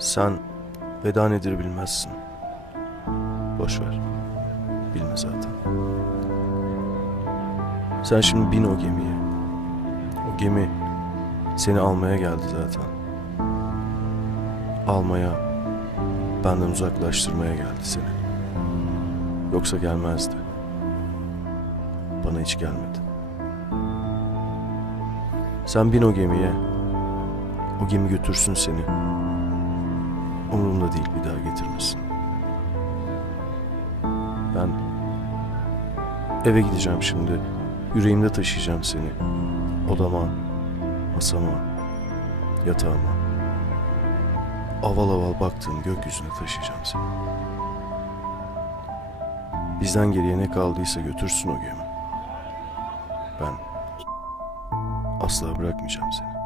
Sen veda nedir bilmezsin. Boş ver. Bilme zaten. Sen şimdi bin o gemiye. O gemi seni almaya geldi zaten. Almaya, benden uzaklaştırmaya geldi seni. Yoksa gelmezdi. Bana hiç gelmedi. Sen bin o gemiye. O gemi götürsün seni. Umurumda değil, bir daha getirmesin. Ben eve gideceğim şimdi. Yüreğimde taşıyacağım seni. Odama, masama, yatağıma. Aval aval baktığım gökyüzüne taşıyacağım seni. Bizden geriye ne kaldıysa götürsün o gemi. Ben asla bırakmayacağım seni.